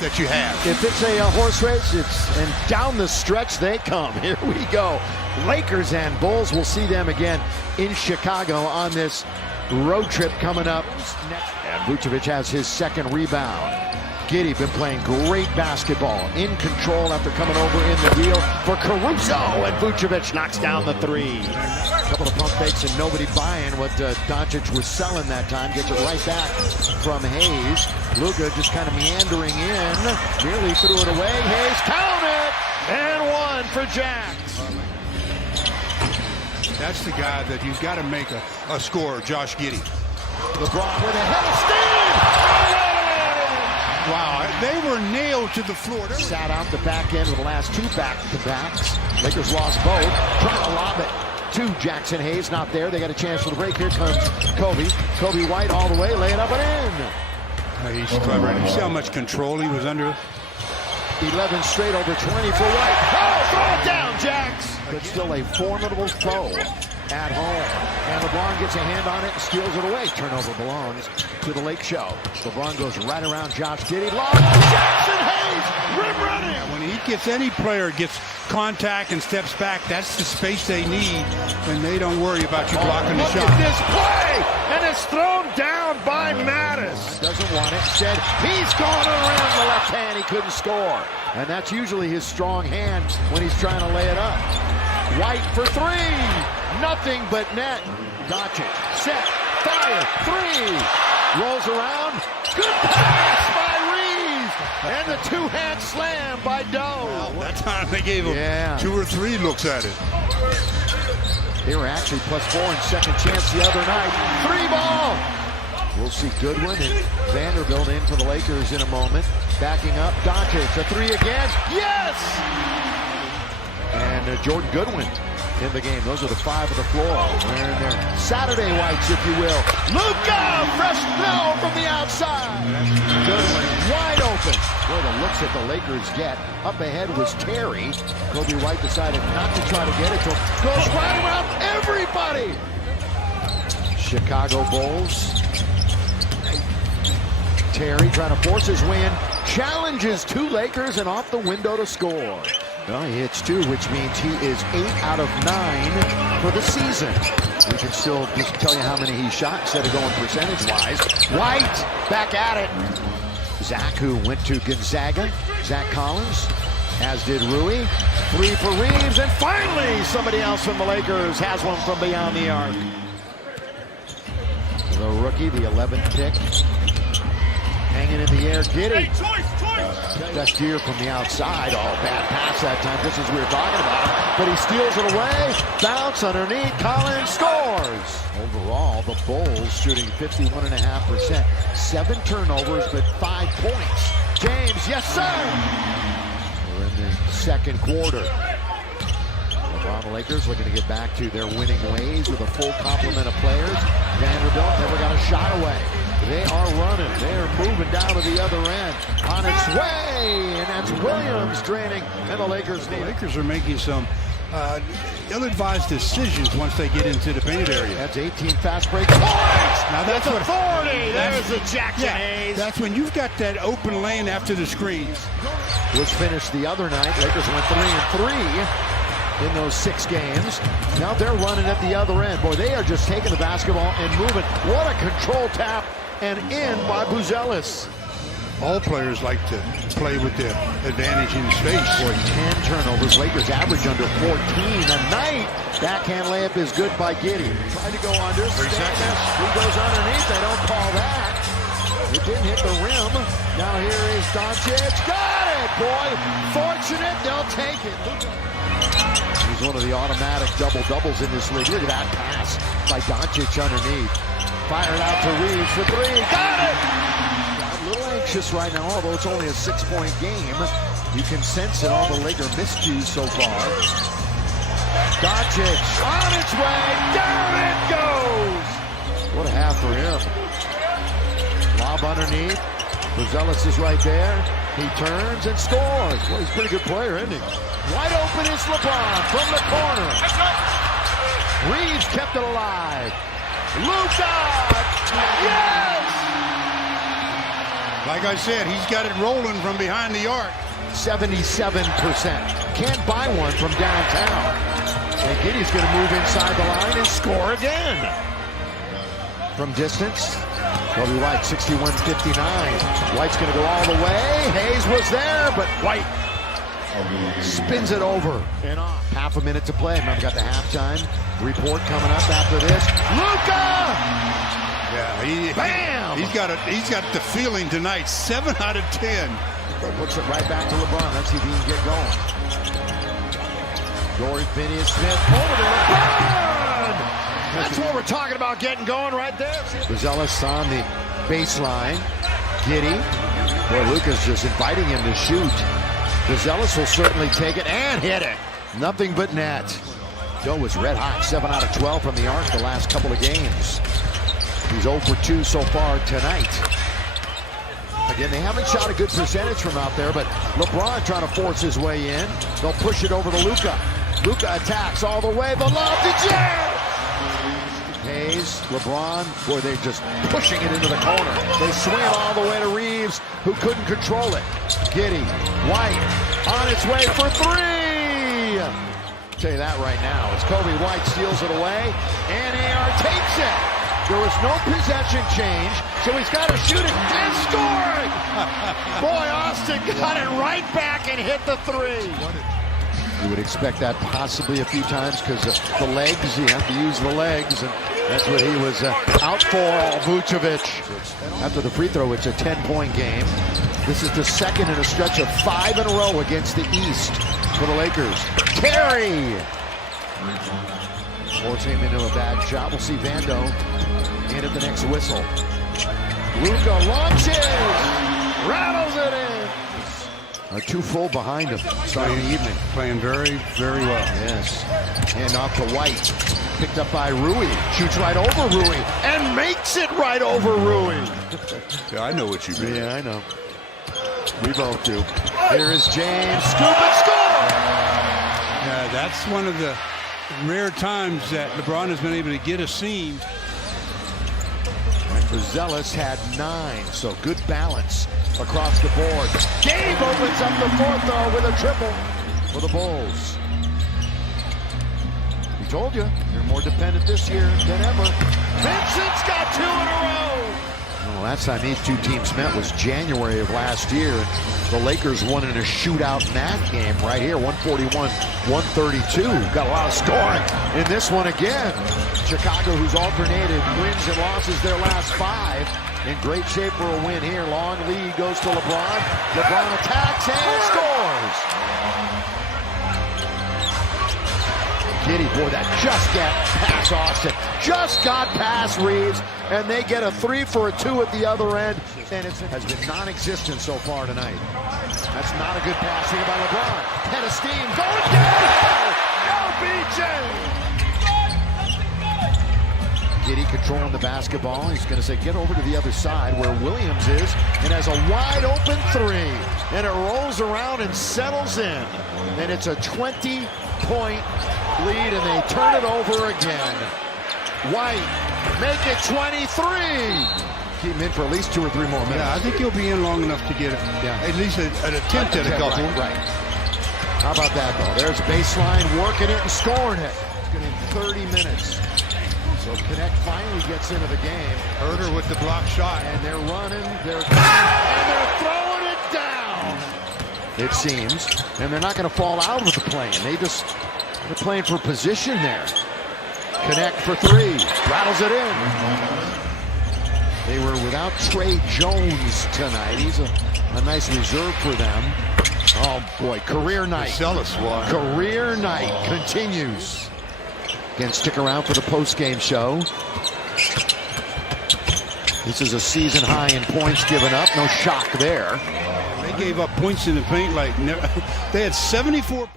that you have. If it's a horse race, and down the stretch they come. Here we go. Lakers and Bulls. We'll see them again in Chicago on this road trip coming up. And Vucevic has his second rebound. Giddey been playing great basketball, in control after coming over in the deal for Caruso, and Vucevic knocks down the three. A couple of pump fakes and nobody buying what Doncic was selling that time. Gets it right back from Hayes. Luka just kind of meandering in, nearly threw it away. Hayes count it, and one for Jax. That's the guy that you've got to make a scorer, Josh Giddey. LeBron with a head of steam. Wow, they were nailed to the floor. Sat out the back end of the last two back-to-backs. Lakers lost both. Trying to lob it to Jackson Hayes. Not there. They got a chance for the break. Here comes Kobe. Kobe White all the way, laying up and in. He's clever. You see how much control he was under? 11 straight over 20 for White. Oh, throw it down, Jax. But still a formidable foe at home. And LeBron gets a hand on it and steals it away. Turnover belongs to the Lake Show. LeBron goes right around Josh Giddey. Long Jackson Hayes, rim running. When he gets, any player gets contact and steps back, that's the space they need, and they don't worry about you blocking the shot. Look at this play, and it's thrown down by Mattis. Doesn't want it. Said he's going around the left hand. He couldn't score. And that's usually his strong hand when he's trying to lay it up. White for three. Nothing but net. Doncic, set, fire, three. Rolls around. Good pass by Reeves. And the two-hand slam by Doe. That time they gave him 2 or 3 looks at it. They were actually +4 in second chance the other night. 3-ball. We'll see Goodwin and Vanderbilt in for the Lakers in a moment. Backing up, Doncic, a three again. Yes! And Jordan Goodwin in the game. Those are the 5 of the floor. Wearing their Saturday whites, if you will. Luka, fresh snow from the outside. Goodwin wide open. Boy, the looks that the Lakers get. Up ahead was Terry. Kobe White decided not to try to get it. So goes right around everybody. Chicago Bulls. Terry trying to force his way in. Challenges 2 Lakers and off the window to score. Well, he hits 2, which means he is 8 out of 9 for the season. We can still just tell you how many he shot instead of going percentage-wise. White back at it. Zach, who went to Gonzaga. Zach Collins, as did Rui. 3 for Reeves, and finally somebody else from the Lakers has one from beyond the arc. The rookie, the 11th pick. Hanging in the air, Giddey. Best year from the outside. Oh, bad pass that time, just as we were talking about. But he steals it away. Bounce underneath. Collins scores. Overall, the Bulls shooting 51.5%. 7 turnovers, but 5 points. James, yes, sir. We're in the second quarter. LeBron, the Lakers looking to get back to their winning ways with a full complement of players. Vanderbilt never got a shot away. They are running. They are moving down to the other end. On its way, and that's Williams draining, and the Lakers need it. The Lakers are making some ill-advised decisions once they get into the painted area. That's 18 fast break points. Now that's authority. There's the Jackson Hayes. That's when you've got that open lane after the screens. Was finished the other night. Lakers went 3-3 in those 6 games. Now they're running at the other end. Boy, they are just taking the basketball and moving. What a control tap and in by Buzelis. All players like to play with the advantage in space. Boy, 10 turnovers. Lakers average under 14 a night. Backhand layup is good by Giddey. Tried to go under. 3 seconds. He goes underneath. They don't call that. It didn't hit the rim. Now here is Doncic. Got it, boy. Fortunate. They'll take it. He's one of the automatic double-doubles in this league. Look at that pass by Doncic underneath. Fired out to Reeves for 3. Got it! A little anxious right now, although it's only a 6-point game. You can sense it, all the Laker miscues so far. Doncic on its way. Down it goes! What a half for him. Lob underneath. Buzelis is right there. He turns and scores. Well, he's a pretty good player, isn't he? Wide open is LeBron from the corner. Reeves kept it alive. Luka! Yes! Like I said, he's got it rolling from behind the arc. 77%. Can't buy one from downtown. And Giddey's going to move inside the line and score again. From distance, Kobe White, 61-59. White's going to go all the way. Hayes was there, but White spins it over and off. Half a minute to play. Remember, we got the halftime report coming up after this. Luka! Yeah, Bam! He's got the feeling tonight. 7 out of 10. Looks it right back to LeBron. Let's see if he can get going. Dorian Finney-Smith over to LeBron! That's what we're talking about, getting going right there. Buzelis on the baseline. Giddey. Boy, Luka's just inviting him to shoot. Buzelis will certainly take it and hit it. Nothing but net. Joe was red hot. 7 out of 12 from the arc the last couple of games. He's 0 for 2 so far tonight. Again, they haven't shot a good percentage from out there, but LeBron trying to force his way in. They'll push it over to Luka. Luka attacks all the way. The lob to Jared. Hayes, LeBron, boy, they're just pushing it into the corner. They swing it all the way to Reeves, who couldn't control it. Giddey, White, on its way for 3. I'll tell you that right now. As Kobe White steals it away, and AR takes it. There was no possession change, so he's got to shoot it and score it. Boy, Austin got it right back and hit the 3. You would expect that possibly a few times because of the legs. You have to use the legs, and that's what he was out for, Vucevic. After the free throw, it's a 10-point game. This is the second in a stretch of 5 in a row against the East for the Lakers. Terry! Force him into a bad shot. We'll see Vando in at the next whistle. Luka launches! Rattles it in! Too full behind him starting the evening. Playing very, very well. Yes. Hand off to White. Picked up by Rui. Shoots right over Rui. And makes it right over Rui. Yeah, I know what you mean. Yeah, I know. We both do. Here is James. Scoop and score! Yeah, that's one of the rare times that LeBron has been able to get a seam. Buzelis had 9, so good balance across the board. Gabe opens up the 4th, though, with a triple for the Bulls. We told you, you're more dependent this year than ever. Vincent's got 2 in a row. Well, last time these two teams met was January of last year. The Lakers won in a shootout math game right here, 141-132. Got a lot of scoring in this one again. Chicago, who's alternated wins and losses their last 5, in great shape for a win here. Long lead goes to LeBron. LeBron attacks and scores. Giddey, boy, that just got past Austin. Just got past Reeves, and they get a 3 for a 2 at the other end. And it has been non-existent so far tonight. That's not a good pass here by LeBron. Head of steam, going down! LBJ! Giddey controlling the basketball. He's going to say, get over to the other side where Williams is, and has a wide open 3. And it rolls around and settles in. And it's a 20-point lead, and they turn it over again. White, make it 23. Keep him in for at least 2 or 3 more minutes. Yeah, I think he'll be in long enough to get at least an attempt at a couple. Right. How about that, though? There's baseline, working it and scoring it. It's going to be 30 minutes. So Connect finally gets into the game. Herter with the block shot. And they're running, and they're throwing it down. It seems. And they're not going to fall out of the plane. They're playing for position there. Connect for 3. Rattles it in. They were without Trey Jones tonight. He's a nice reserve for them. Oh, boy. Career night. Career night continues. Again, stick around for the post-game show. This is a season high in points given up. No shock there. They gave up points in the paint like never. They had 74.